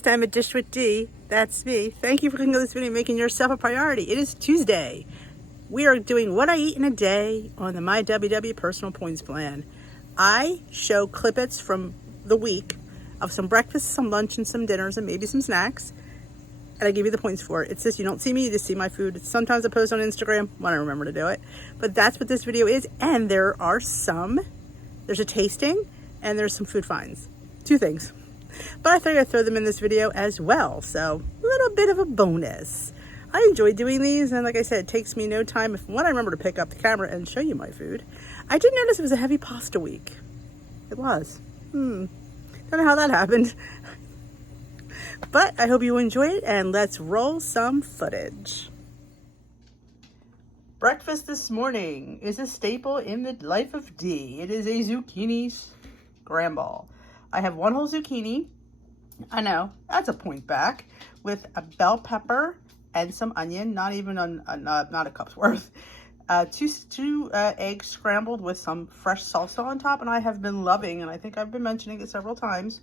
Next time at Dish with D, that's me. Thank you for clicking on this video and making yourself a priority. It is Tuesday. We are doing what I eat in a day on the My WW Personal Points Plan. I show clippets from the week of some breakfasts, some lunch, and some dinners, and maybe some snacks. And I give you the points for it. It's just, you don't see me, you just see my food. Sometimes I post on Instagram when I remember to do it. But that's what this video is. And there's a tasting, and there's some food finds. Two things. But I figured I'd throw them in this video as well. So, a little bit of a bonus. I enjoy doing these, and like I said, it takes me no time when I remember to pick up the camera and show you my food. I did notice it was a heavy pasta week. It was. Don't know how that happened. But I hope you enjoy it, and let's roll some footage. Breakfast this morning is a staple in the life of D. It is a zucchini scramble. I have one whole zucchini. I know, that's a point back, with a bell pepper and some onion, not a cup's worth. Two eggs scrambled with some fresh salsa on top, and I have been loving, and I think I've been mentioning it several times,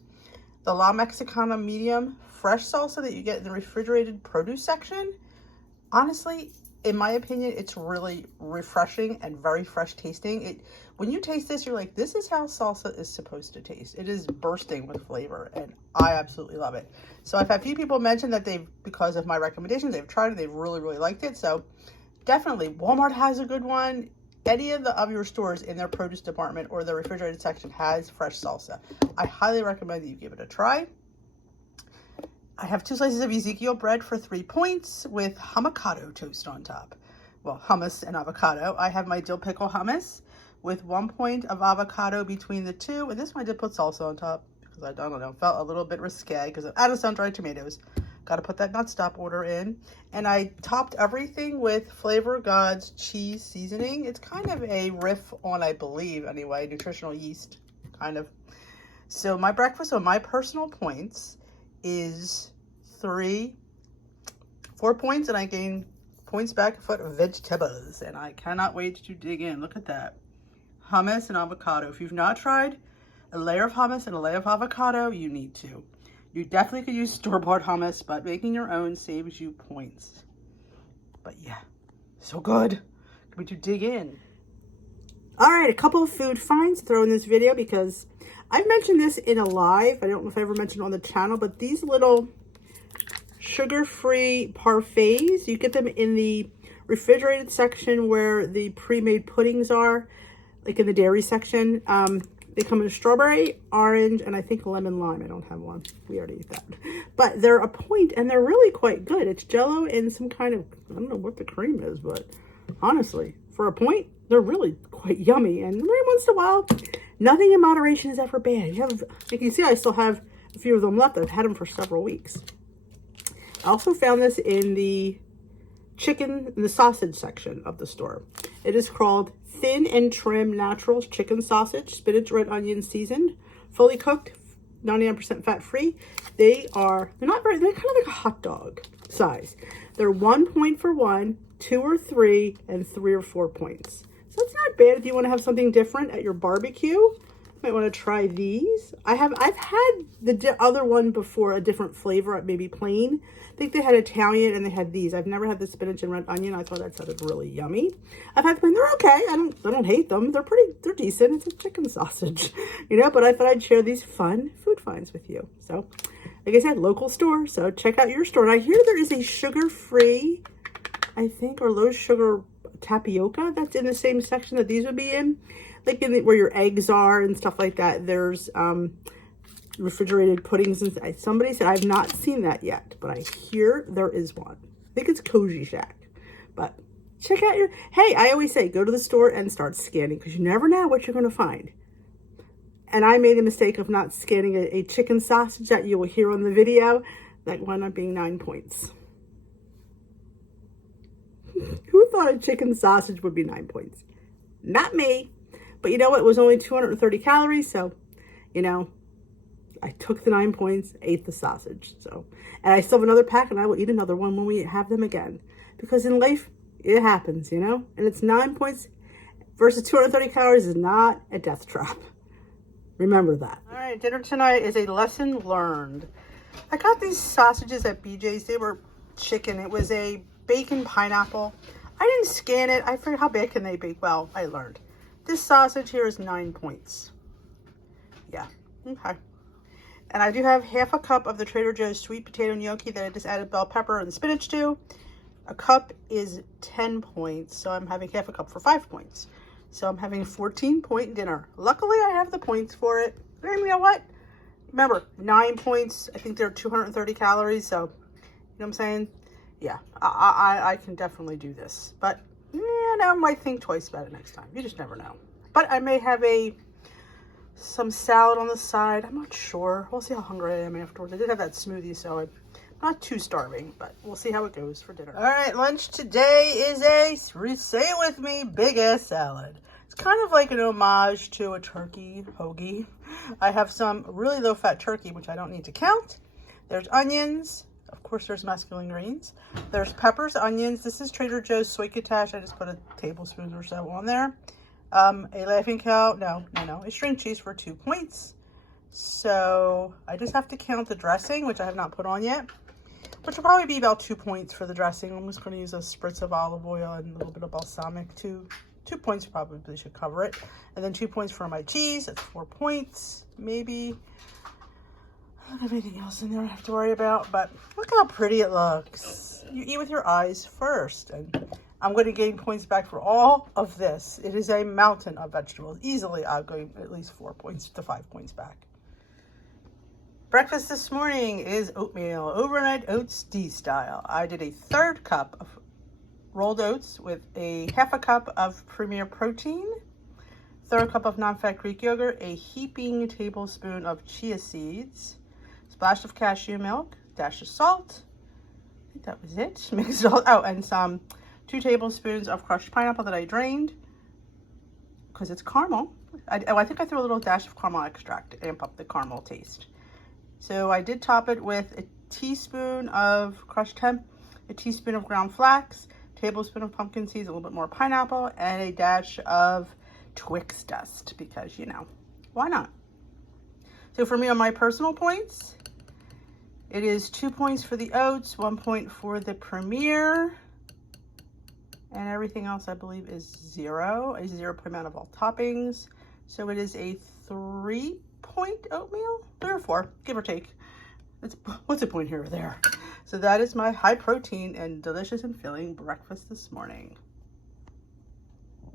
the La Mexicana medium fresh salsa that you get in the refrigerated produce section. Honestly, in my opinion, it's really refreshing and very fresh tasting. When you taste this, you're like, this is how salsa is supposed to taste. It is bursting with flavor, and I absolutely love it. So I've had a few people mention that because of my recommendations, they've tried it, they've really, really liked it. So definitely, Walmart has a good one. Any of your stores in their produce department or the refrigerated section has fresh salsa. I highly recommend that you give it a try. I have 2 slices of Ezekiel bread for 3 points with avocado toast on top. Well, hummus and avocado. I have my dill pickle hummus with 1 point of avocado between the two. And this one I did put salsa on top because I don't know, felt a little bit risque because I'm out of sun-dried tomatoes. Got to put that not stop order in. And I topped everything with Flavor God's cheese seasoning. It's kind of a riff on, I believe anyway, nutritional yeast, kind of. So my breakfast on my personal points is 4 points, and I gain points back for vegetables, and I cannot wait to dig in. Look at that. Hummus and avocado. If you've not tried a layer of hummus and a layer of avocado, you need to. You definitely could use store-bought hummus, but making your own saves you points. But yeah, so good. Can we dig in? All right, a couple of food finds to throw in this video because I've mentioned this in a live. I don't know if I ever mentioned it on the channel, but these little sugar-free parfaits, you get them in the refrigerated section where the pre-made puddings are, like in the dairy section. They come in strawberry, orange, and I think lemon lime. I don't have one. We already ate that. But they're a point, and they're really quite good. It's Jell-O and some kind of, I don't know what the cream is, but honestly, for a point, they're really quite yummy. And every once in a while, nothing in moderation is ever bad. You can see I still have a few of them left. I've had them for several weeks. I also found this in the sausage section of the store. It is called Thin and Trim Natural Chicken Sausage, spinach, red onion seasoned, fully cooked, 99% fat free. They're kind of like a hot dog size. They're 1 point for 1, 2 or 3, and 3 or 4 points. So it's not bad if you want to have something different at your barbecue. You might want to try these. I've had the other one before, a different flavor, maybe plain. I think they had Italian and they had these. I've never had the spinach and red onion. I thought that sounded really yummy. I've had them, they're okay. I don't hate them. They're decent. It's a chicken sausage, but I thought I'd share these fun food finds with you. So, like I said, local store. So check out your store. And I hear there is a sugar-free, I think, or low sugar tapioca that's in the same section that these would be in. Like where your eggs are and stuff like that. There's refrigerated puddings, and somebody said I've not seen that yet, but I hear there is one. I think it's Cozy Shack, but check out hey, I always say go to the store and start scanning because you never know what you're going to find. And I made a mistake of not scanning a chicken sausage that you will hear on the video that wound up being 9 points. Who thought a chicken sausage would be 9 points? Not me. But you know what? It was only 230 calories, so I took the 9 points, ate the sausage. And I still have another pack, and I will eat another one when we have them again. Because in life, it happens, And it's 9 points versus 230 calories is not a death trap. Remember that. All right, dinner tonight is a lesson learned. I got these sausages at BJ's. They were chicken. It was a bacon pineapple. I didn't scan it. I figured how big can they be? Well, I learned. This sausage here is 9 points. Yeah, okay. And I do have half a cup of the Trader Joe's sweet potato gnocchi that I just added bell pepper and spinach to. A cup is 10 points, so I'm having half a cup for 5 points. So I'm having a 14-point dinner. Luckily, I have the points for it. And you know what? Remember, 9 points. I think they're 230 calories, so, you know what I'm saying? Yeah, I can definitely do this. But, you know, I might think twice about it next time. You just never know. But I may have some salad on the side. I'm not sure. We'll see how hungry I am afterwards. I did have that smoothie, so I'm not too starving, but we'll see how it goes for dinner. All right, lunch today is say it with me, big ass salad. It's kind of like an homage to a turkey hoagie. I have some really low fat turkey, which I don't need to count. There's onions. Of course, there's masculine greens. There's peppers, onions. This is Trader Joe's succotash. I just put a tablespoon or so on there. A laughing cow, a string cheese for 2 points. So I just have to count the dressing, which I have not put on yet, which will probably be about 2 points for the dressing. I'm just going to use a spritz of olive oil and a little bit of balsamic. 2 points probably should cover it. And then 2 points for my cheese. That's 4 points, maybe. I don't have anything else in there I have to worry about, but look how pretty it looks. You eat with your eyes first, and I'm going to gain points back for all of this. It is a mountain of vegetables. Easily, I'll go at least 4 points to 5 points back. Breakfast this morning is oatmeal, overnight oats D-style. I did a 1/3 cup of rolled oats with a half a cup of Premier Protein, 1/3 cup of non-fat Greek yogurt, a heaping tablespoon of chia seeds, splash of cashew milk, dash of salt. I think that was it. Mix it all. Oh, and some 2 tablespoons of crushed pineapple that I drained because it's caramel. I think I threw a little dash of caramel extract to amp up the caramel taste. So I did top it with a teaspoon of crushed hemp, a teaspoon of ground flax, tablespoon of pumpkin seeds, a little bit more pineapple, and a dash of Twix dust because, you know, why not? So for me on my personal points, it is 2 points for the oats, 1 point for the Premier, and everything else I believe is 0, a 0 point amount of all toppings. So it is a 3-point oatmeal, 3 or 4, give or take. What's a point here or there? So that is my high protein and delicious and filling breakfast this morning.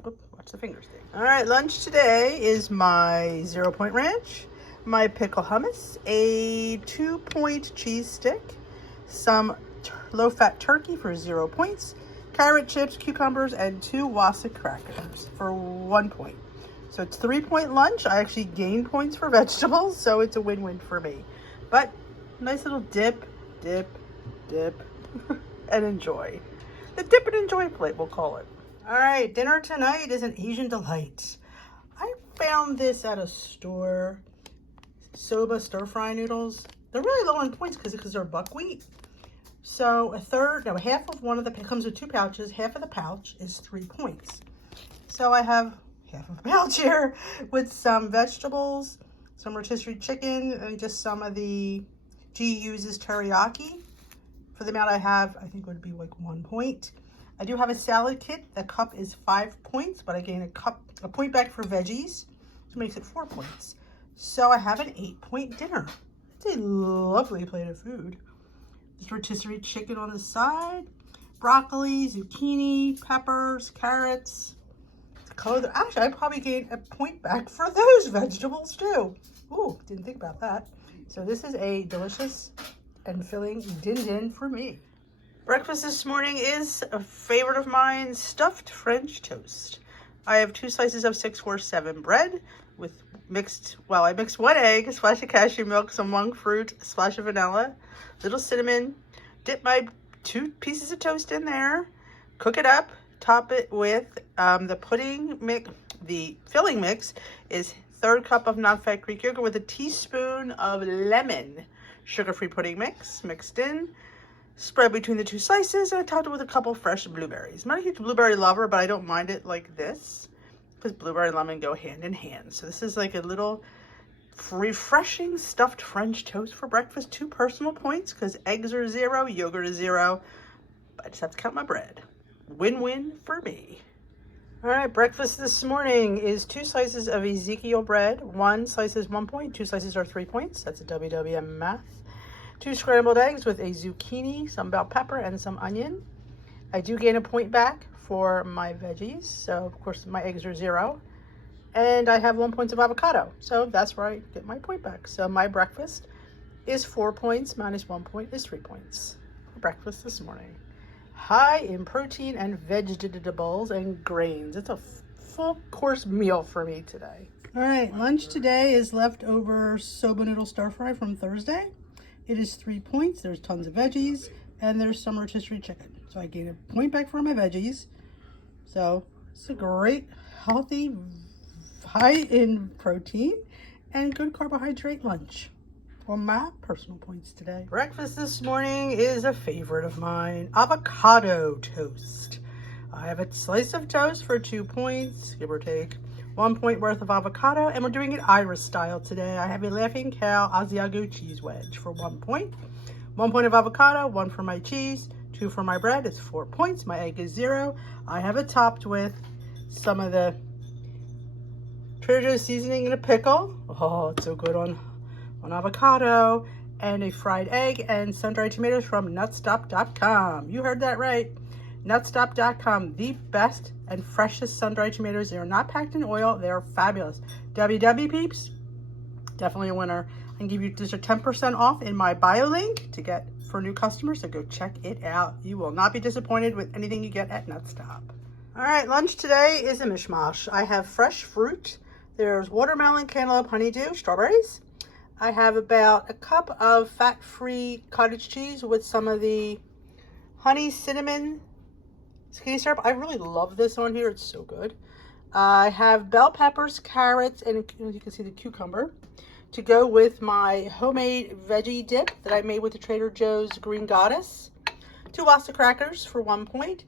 Oop, watch the fingers thing. All right, lunch today is my 0-point ranch, my pickle hummus, a 2-point cheese stick, some low-fat turkey for 0 points, carrot chips, cucumbers, and 2 Wassa crackers for 1 point. So it's 3-point lunch. I actually gained points for vegetables, so it's a win-win for me. But nice little dip, and enjoy. The dip and enjoy plate, we'll call it. All right, dinner tonight is an Asian delight. I found this at a store. Soba stir-fry noodles. They're really low on points because they're buckwheat. So half of one of the, it comes with 2 pouches. Half of the pouch is 3 points. So I have half of a pouch here with some vegetables, some rotisserie chicken, and just some of the G uses teriyaki. For the amount I have, I think it would be like 1 point. I do have a salad kit. The cup is 5 points, but I gain a point back for veggies, which makes it 4 points. So I have an 8-point dinner. It's a lovely plate of food. Just rotisserie chicken on the side, broccoli, zucchini, peppers, carrots. Actually, I probably gained a point back for those vegetables too. Ooh, didn't think about that. So this is a delicious and filling din-din for me. Breakfast this morning is a favorite of mine, stuffed French toast. I have 2 slices of 647 bread with I mixed 1 egg, a splash of cashew milk, some monk fruit, a splash of vanilla, little cinnamon, dip my 2 pieces of toast in there, cook it up, top it with the pudding mix. The filling mix is 1/3 cup of non-fat Greek yogurt with a teaspoon of lemon sugar-free pudding mix mixed in, spread between the 2 slices, and I topped it with a couple fresh blueberries. I'm not a huge blueberry lover, but I don't mind it like this because blueberry and lemon go hand in hand. So this is like a little refreshing stuffed French toast for breakfast. 2 personal points because eggs are 0, yogurt is 0. But I just have to count my bread. Win-win for me. All right, breakfast this morning is 2 slices of Ezekiel bread. 1 slice is 1 point, 2 slices are 3 points. That's a WWM math. 2 scrambled eggs with a zucchini, some bell pepper, and some onion. I do gain a point back for my veggies, so of course my eggs are 0. And I have 1 point of avocado, so that's where I get my point back. So my breakfast is 4 points minus 1 point is 3 points for breakfast this morning. High in protein and vegetables and grains. It's a full course meal for me today. All right, lunch today is leftover soba noodle stir fry from Thursday. It is 3 points. There's tons of veggies and there's some rotisserie chicken. So I gain a point back for my veggies. So it's a great, healthy, high in protein and good carbohydrate lunch for my personal points today. Breakfast this morning is a favorite of mine, avocado toast. I have a slice of toast for 2 points, give or take. 1 point worth of avocado, and we're doing it Irish style today. I have a Laughing Cow Asiago cheese wedge for 1 point. 1 point of avocado, 1 for my cheese, 2 for my bread. It's 4 points. My egg is 0. I have it topped with some of the Trader Joe's seasoning and a pickle. Oh, it's so good on avocado, and a fried egg and sun-dried tomatoes from nutstop.com. You heard that right. Nutstop.com, the best and freshest sun-dried tomatoes. They are not packed in oil. They are fabulous. WW peeps, definitely a winner. I can give you just a 10% off in my bio link to get for new customers, so go check it out. You will not be disappointed with anything you get at Nutstop. All right, lunch today is a mishmash. I have fresh fruit. There's watermelon, cantaloupe, honeydew, strawberries. I have about a cup of fat-free cottage cheese with some of the honey cinnamon skinny syrup. I really love this on here. It's so good. I have bell peppers, carrots, and you can see the cucumber to go with my homemade veggie dip that I made with the Trader Joe's Green Goddess. 2 Wasta crackers for 1 point.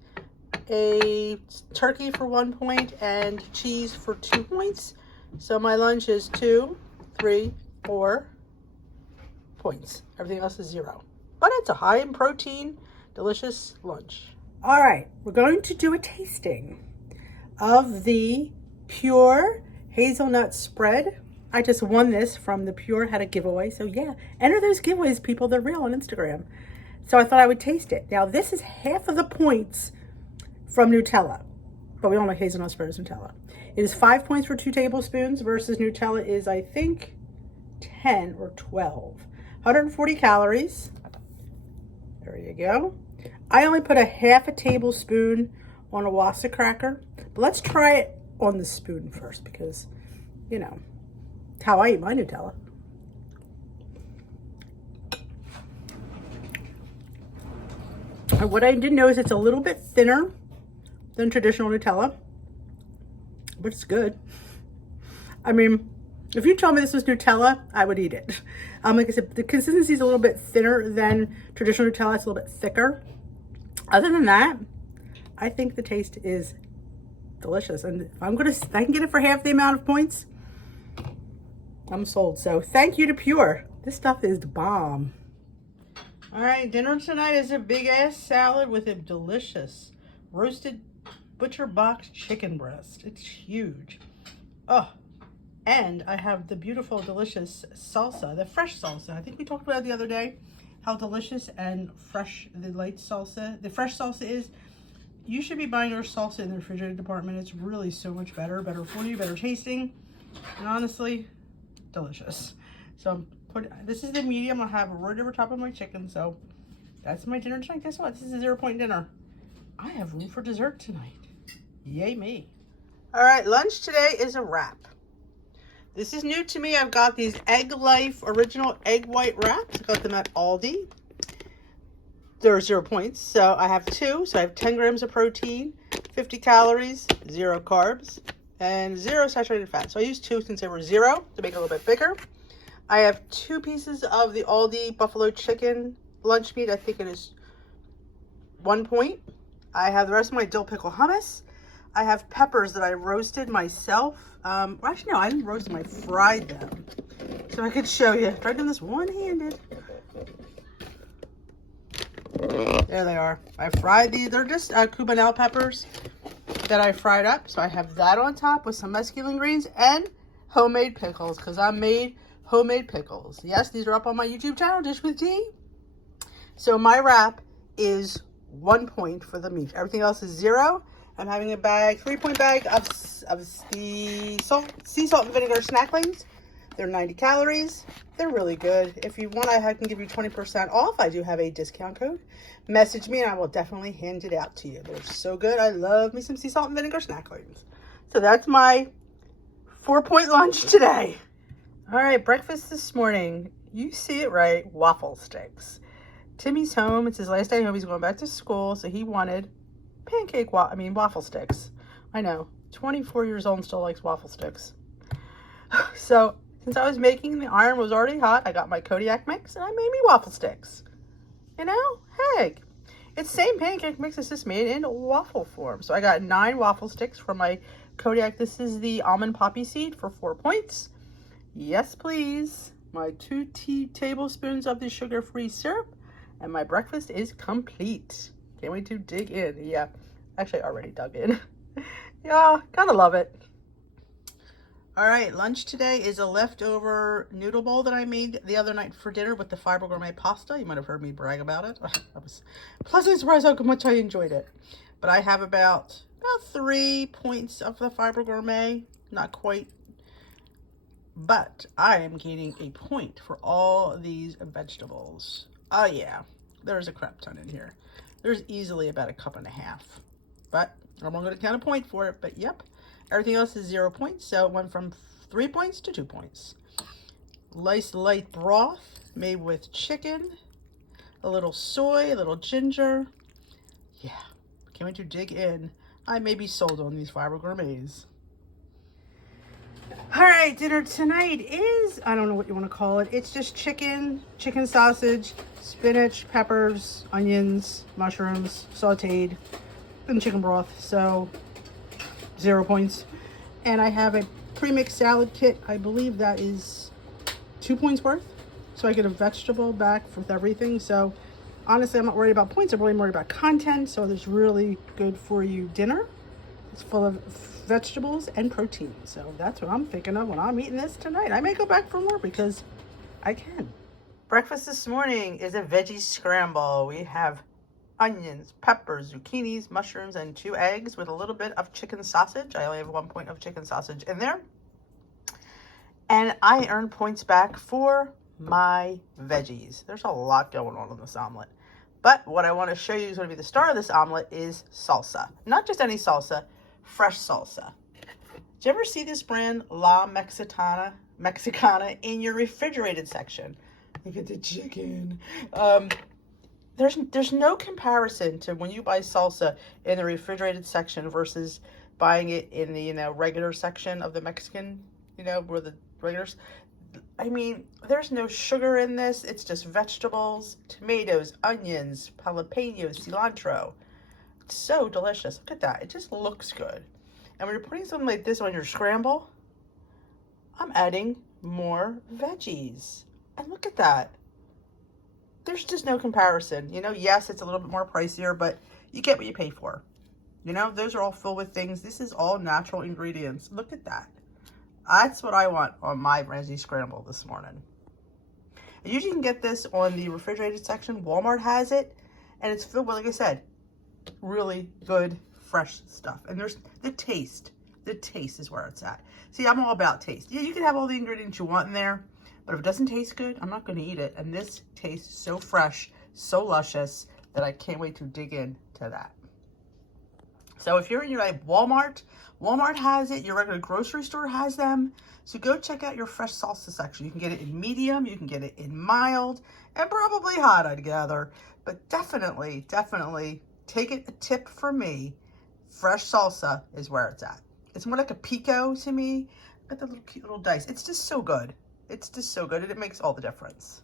A turkey for 1 point and cheese for 2 points. So my lunch is 2, 3, 4 points. Everything else is 0. But it's a high in protein, delicious lunch. All right, we're going to do a tasting of the Pure Hazelnut spread. I just won this from the Pure, had a giveaway. So yeah, enter those giveaways, people. They're real on Instagram. So I thought I would taste it. Now this is half of the points from Nutella, but we don't like hazelnut spread as Nutella. It is 5 points for 2 tablespoons versus Nutella is, I think, 10 or 12. 140 calories. There you go. I only put a half a tablespoon on a Wasta cracker, but let's try it on the spoon first because, you know, it's how I eat my Nutella. And what I did notice, it's a little bit thinner than traditional Nutella, but it's good. I mean, if you told me this was Nutella, I would eat it. Like I said, the consistency is a little bit thinner than traditional Nutella. It's a little bit thicker. Other than that, I think the taste is delicious. And if I can get it for half the amount of points, I'm sold. So thank you to Pure. This stuff is the bomb. All right, dinner tonight is a big ass salad with a delicious roasted butcher box chicken breast. It's huge. Oh, and I have the beautiful, delicious salsa, the fresh salsa. I think we talked about it the other day, how delicious and fresh the light salsa, the fresh salsa is. You should be buying your salsa in the refrigerated department. It's really so much better for you, better tasting, and honestly, delicious. So this is the medium I have right over top of my chicken. So that's my dinner tonight. Guess what? This is a 0 point dinner. I have room for dessert tonight. Yay me. All right, lunch today is a wrap. This is new to me. I've got these Egg Life original egg white wraps. I got them at Aldi. They're 0 points. So I have 2. So I have 10 grams of protein, 50 calories, 0 carbs, and 0 saturated fat. So I used 2 since they were 0 to make it a little bit bigger. I have 2 pieces of the Aldi buffalo chicken lunch meat. I think it is 1 point. I have the rest of my dill pickle hummus. I have peppers that I roasted myself. Well, actually, no, I didn't roast them. I fried them. so I could show you. Try doing this one-handed. There they are. I fried these. They're just cubanelle peppers that I fried up. So I have that on top with some mesclun greens and homemade pickles, because I made homemade pickles. Yes, these are up on my YouTube channel, Dish with Tea. So my wrap is 1 point for the meat. Everything else is 0. I'm having a bag, 3-point bag of the sea salt and vinegar snacklings. They're 90 calories. They're really good. If you want, I can give you 20% off. I do have a discount code. Message me and I will definitely hand it out to you. They're so good. I love me some sea salt and vinegar snacklings. So that's my 4-point lunch today. All right, breakfast this morning. You see it right, waffle sticks. Timmy's home. It's his last day home. He's going back to school, so he wanted waffle sticks. I know, 24 years old and still likes waffle sticks. So since I was making, the iron was already hot, I got my Kodiak mix and I made me waffle sticks. You know, heck, it's the same pancake mix, it's just made in waffle form. So I got 9 waffle sticks from my Kodiak. This is the almond poppy seed for 4 points. Yes, please. My 2 tablespoons of the sugar-free syrup, and my breakfast is complete. Can't wait to dig in. Yeah, actually I already dug in. Yeah, kind of love it. All right, lunch today is a leftover noodle bowl that I made the other night for dinner with the Fiber Gourmet pasta. You might have heard me brag about it. I was pleasantly surprised how much I enjoyed it. But I have about 3 points of the Fiber Gourmet, not quite. But I am gaining a point for all these vegetables. Oh yeah, there's a crap ton in here. There's easily about 1.5 cups. But I'm not going to count a point for it, but yep. Everything else is 0 points, so it went from 3 points to 2 points. Nice light broth made with chicken, a little soy, a little ginger. Yeah, can't wait to dig in. I may be sold on these Fiber Gourmets. All right, dinner tonight is, I don't know what you want to call it. It's just chicken sausage, spinach, peppers, onions, mushrooms, sauteed, and chicken broth. So 0 points. And I have a pre-mixed salad kit. I believe that is 2 points worth. So I get a vegetable back with everything. So honestly, I'm not worried about points. I'm really worried about content. So this really good for you dinner. It's full of vegetables and protein. So that's what I'm thinking of when I'm eating this tonight. I may go back for more because I can. Breakfast this morning is a veggie scramble. We have onions, peppers, zucchinis, mushrooms, and 2 eggs with a little bit of chicken sausage. I only have 1 point of chicken sausage in there. And I earned points back for my veggies. There's a lot going on in this omelet. But what I want to show you is going to be the star of this omelet is salsa. Not just any salsa, fresh salsa. Did you ever see this brand, La Mexicana in your refrigerated section? Look at the chicken. There's no comparison to when you buy salsa in the refrigerated section versus buying it in the regular section of the Mexican, where the regulars. I mean, there's no sugar in this. It's just vegetables, tomatoes, onions, jalapenos, cilantro. It's so delicious. Look at that. It just looks good. And when you're putting something like this on your scramble, I'm adding more veggies. And look at that. There's just no comparison. Yes, it's a little bit more pricier, but you get what you pay for. Those are all filled with things. This is all natural ingredients. Look at that. That's what I want on my veggie scramble this morning. You usually can get this on the refrigerated section. Walmart has it, and it's filled with, like I said, really good, fresh stuff. And there's the taste. The taste is where it's at. See, I'm all about taste. Yeah, you can have all the ingredients you want in there, but if it doesn't taste good, I'm not going to eat it. And this tastes so fresh, so luscious, that I can't wait to dig into that. So if you're in your Walmart has it, your regular grocery store has them. So go check out your fresh salsa section. You can get it in medium, you can get it in mild, and probably hot, I'd gather. But definitely take it a tip from me. Fresh salsa is where it's at. It's more like a pico to me. Got the little cute little dice. It's just so good. It's just so good, and it makes all the difference.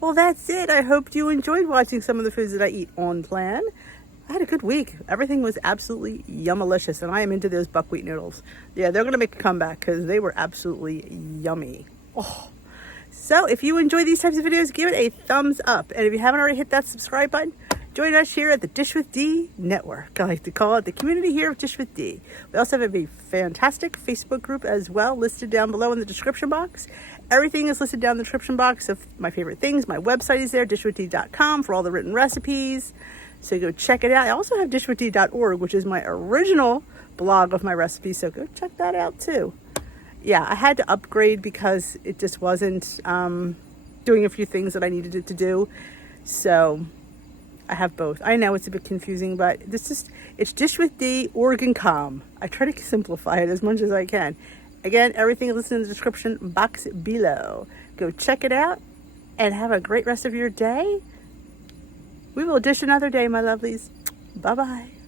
Well, that's it. I hope you enjoyed watching some of the foods that I eat on plan. I had a good week. Everything was absolutely yummalicious, and I am into those buckwheat noodles. Yeah, they're going to make a comeback because they were absolutely yummy. Oh. So if you enjoy these types of videos, give it a thumbs up. And if you haven't already hit that subscribe button, join us here at the Dish with D Network. I like to call it the community here of Dish with D. We also have a fantastic Facebook group as well, listed down below in the description box. Everything is listed down in the description box of my favorite things. My website is there, dishwithd.com, for all the written recipes. So go check it out. I also have dishwithd.org, which is my original blog of my recipes. So go check that out too. Yeah, I had to upgrade because it just wasn't doing a few things that I needed it to do. So I have both. I know it's a bit confusing, but it's Dish with D, Org.com. I try to simplify it as much as I can. Again, everything is listed in the description box below. Go check it out and have a great rest of your day. We will dish another day, my lovelies. Bye-bye.